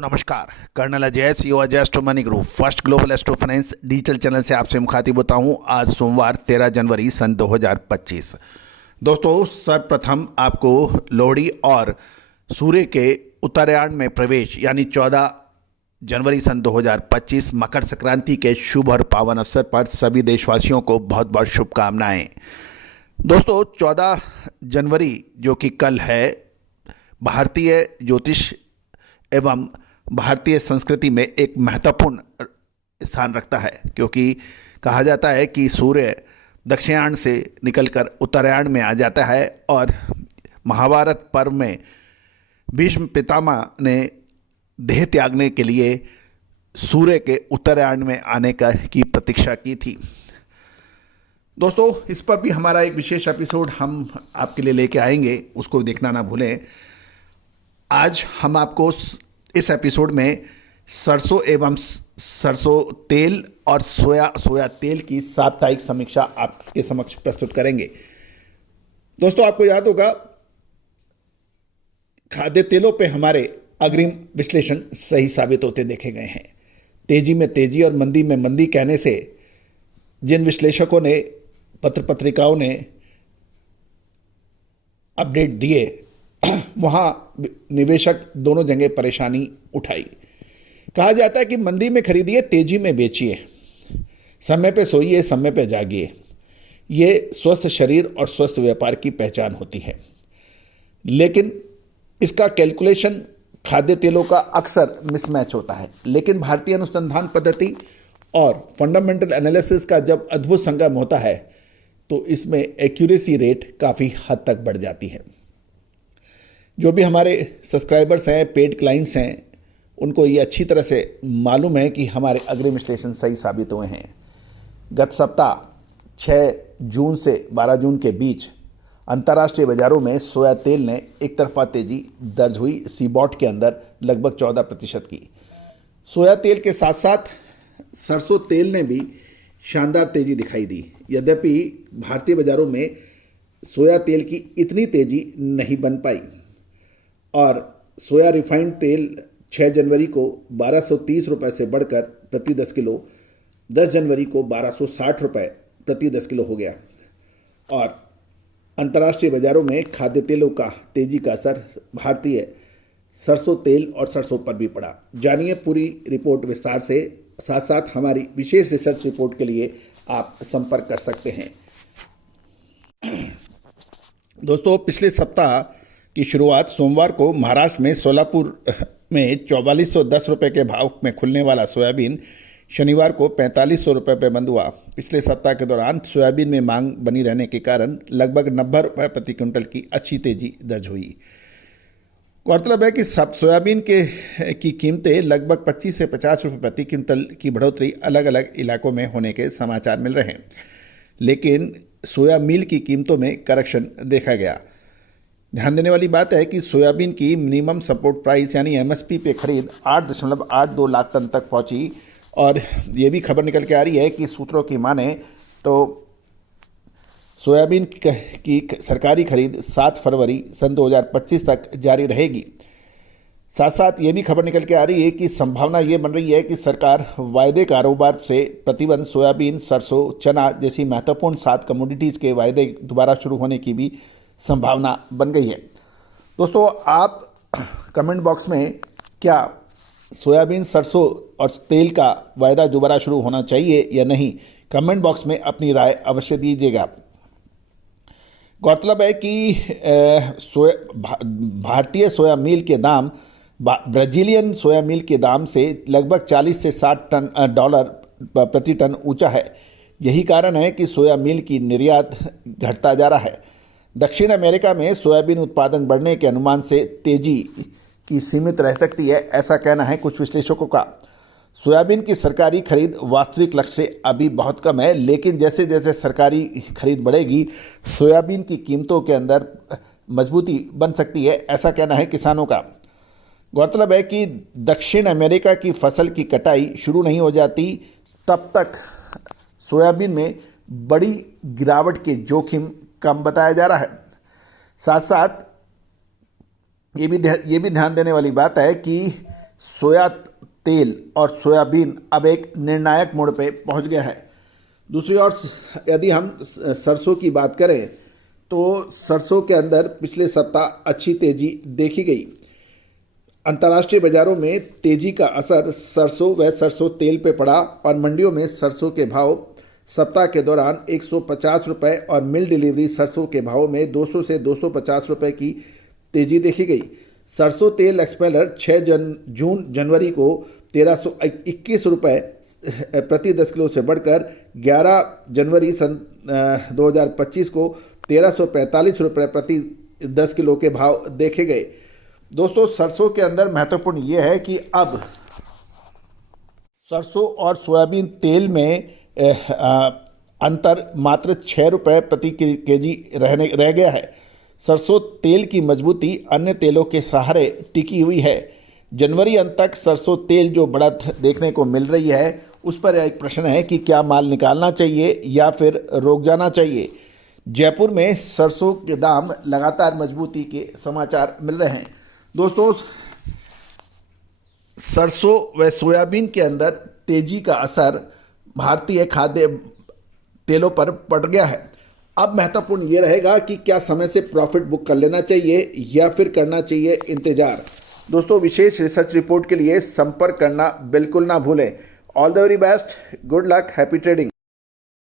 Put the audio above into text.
दोस्तों नमस्कार। Colonel Ajay CEO Ajay astro money group first global astro finance digital channel से आपसे मुखातिब होता हूं। आज सोमवार 13 जनवरी सन 2025। दोस्तों सर्वप्रथम आपको लोहड़ी और सूर्य के उत्तरायण में प्रवेश यानी 14 जनवरी सन 2025 मकर संक्रांति के शुभ और पावन अवसर पर सभी देशवासियों को बहुत बहुत शुभकामनाएं। दोस्तों 14 जनवरी जो कि कल है, भारतीय ज्योतिष एवं भारतीय संस्कृति में एक महत्वपूर्ण स्थान रखता है, क्योंकि कहा जाता है कि सूर्य दक्षिणायन से निकलकर उत्तरायण में आ जाता है और महाभारत पर्व में भीष्म पितामह ने देह त्यागने के लिए सूर्य के उत्तरायण में आने की प्रतीक्षा की थी। दोस्तों इस पर भी हमारा एक विशेष एपिसोड हम आपके लिए लेके आएंगे, उसको देखना ना भूलें। आज हम आपको इस एपिसोड में सरसों एवं सरसों तेल और सोया तेल की साप्ताहिक समीक्षा आपके समक्ष प्रस्तुत करेंगे। दोस्तों आपको याद होगा, खाद्य तेलों पे हमारे अग्रिम विश्लेषण सही साबित होते देखे गए हैं। तेजी में तेजी और मंदी में मंदी कहने से जिन विश्लेषकों ने, पत्र पत्रिकाओं ने अपडेट दिए, वहां निवेशक दोनों जगह परेशानी उठाई। कहा जाता है कि मंदी में खरीदिए, तेजी में बेचिए, समय पे सोइए, समय पे जागिए। ये स्वस्थ शरीर और स्वस्थ व्यापार की पहचान होती है। लेकिन इसका कैलकुलेशन खाद्य तेलों का अक्सर मिसमैच होता है। लेकिन भारतीय अनुसंधान पद्धति और फंडामेंटल एनालिसिस का जब अद्भुत संगम होता है तो इसमें एक्यूरेसी रेट काफ़ी हद तक बढ़ जाती है। जो भी हमारे सब्सक्राइबर्स हैं, पेड क्लाइंट्स हैं, उनको ये अच्छी तरह से मालूम है कि हमारे अग्रिम विश्लेषण सही साबित हुए हैं। गत सप्ताह 6 जून से 12 जून के बीच अंतर्राष्ट्रीय बाजारों में सोया तेल ने एक तरफा तेजी दर्ज हुई, सीबॉट के अंदर लगभग 14% की। सोया तेल के साथ साथ सरसों तेल ने भी शानदार तेजी दिखाई दी। यद्यपि भारतीय बाजारों में सोया तेल की इतनी तेजी नहीं बन पाई और सोया रिफाइंड तेल 6 जनवरी को 1230 रुपये से बढ़कर प्रति 10 किलो 10 जनवरी को 1260 रुपये प्रति 10 किलो हो गया। और अंतर्राष्ट्रीय बाजारों में खाद्य तेलों का तेजी का असर भारतीय सरसों तेल और सरसों पर भी पड़ा। जानिए पूरी रिपोर्ट विस्तार से। साथ साथ हमारी विशेष रिसर्च रिपोर्ट के लिए आप संपर्क कर सकते हैं। दोस्तों पिछले सप्ताह की शुरुआत सोमवार को महाराष्ट्र में सोलापुर में 4410 रुपये के भाव में खुलने वाला सोयाबीन शनिवार को 4500 रुपये पर बंद हुआ। पिछले सप्ताह के दौरान सोयाबीन में मांग बनी रहने के कारण लगभग 90 रुपये प्रति क्विंटल की अच्छी तेजी दर्ज हुई। गौरतलब है कि सब सोयाबीन की कीमतें लगभग 25 से 50 रुपये प्रति क्विंटल की बढ़ोतरी अलग अलग इलाकों में होने के समाचार मिल रहे हैं। लेकिन सोया मील की कीमतों में करेक्शन देखा गया। ध्यान देने वाली बात है कि सोयाबीन की मिनिमम सपोर्ट प्राइस यानी एमएसपी पे खरीद 8.82 लाख टन तक पहुंची। और ये भी खबर निकल के आ रही है कि सूत्रों की माने तो सोयाबीन की सरकारी खरीद 7 फरवरी सन 2025 तक जारी रहेगी। साथ साथ ये भी खबर निकल के आ रही है कि संभावना ये बन रही है कि सरकार वायदे कारोबार से प्रतिबंध सोयाबीन, सरसों, चना जैसी महत्वपूर्ण 7 कमोडिटीज़ के वायदे दोबारा शुरू होने की भी संभावना बन गई है। दोस्तों आप कमेंट बॉक्स में क्या सोयाबीन, सरसों और तेल का वायदा दोबारा शुरू होना चाहिए या नहीं, कमेंट बॉक्स में अपनी राय अवश्य दीजिएगा। गौरतलब है कि भारतीय सोया मील के दाम ब्राजीलियन सोया मील के दाम से लगभग 40 से 60 डॉलर प्रति टन ऊंचा है। यही कारण है कि सोया मील की निर्यात घटता जा रहा है। दक्षिण अमेरिका में सोयाबीन उत्पादन बढ़ने के अनुमान से तेजी की सीमित रह सकती है, ऐसा कहना है कुछ विश्लेषकों का। सोयाबीन की सरकारी खरीद वास्तविक लक्ष्य से अभी बहुत कम है, लेकिन जैसे जैसे सरकारी खरीद बढ़ेगी सोयाबीन की कीमतों के अंदर मजबूती बन सकती है, ऐसा कहना है किसानों का। गौरतलब है कि दक्षिण अमेरिका की फसल की कटाई शुरू नहीं हो जाती तब तक सोयाबीन में बड़ी गिरावट के जोखिम कम बताया जा रहा है। साथ साथ ये भी ध्यान देने वाली बात है कि सोया तेल और सोयाबीन अब एक निर्णायक मोड़ पे पहुंच गया है। दूसरी ओर यदि हम सरसों की बात करें तो सरसों के अंदर पिछले सप्ताह अच्छी तेजी देखी गई। अंतर्राष्ट्रीय बाजारों में तेजी का असर सरसों व सरसों तेल पे पड़ा और मंडियों में सरसों के भाव सप्ताह के दौरान 150 रुपये और मिल डिलीवरी सरसों के भाव में 200 से 250 रुपये की तेजी देखी गई। सरसों तेल एक्सपेलर 6 जून जनवरी को 1321 रुपये प्रति 10 किलो से बढ़कर 11 जनवरी सन 2025 को 1345 रुपये प्रति 10 किलो के भाव देखे गए। दोस्तों, सरसों के अंदर महत्वपूर्ण ये है कि अब सरसों और सोयाबीन तेल में अंतर मात्र 6 रुपये प्रति केजी रह गया है। सरसों तेल की मजबूती अन्य तेलों के सहारे टिकी हुई है। जनवरी अंत तक सरसों तेल जो बढ़त देखने को मिल रही है उस पर एक प्रश्न है कि क्या माल निकालना चाहिए या फिर रोक जाना चाहिए। जयपुर में सरसों के दाम लगातार मजबूती के समाचार मिल रहे हैं। दोस्तों, सरसों व सोयाबीन के अंदर तेजी का असर भारतीय खाद्य तेलों पर पड़ गया है। अब महत्वपूर्ण ये रहेगा कि क्या समय से प्रॉफिट बुक कर लेना चाहिए या फिर करना चाहिए इंतजार। दोस्तों, विशेष रिसर्च रिपोर्ट के लिए संपर्क करना बिल्कुल ना भूलें। All the very best, good luck, happy trading.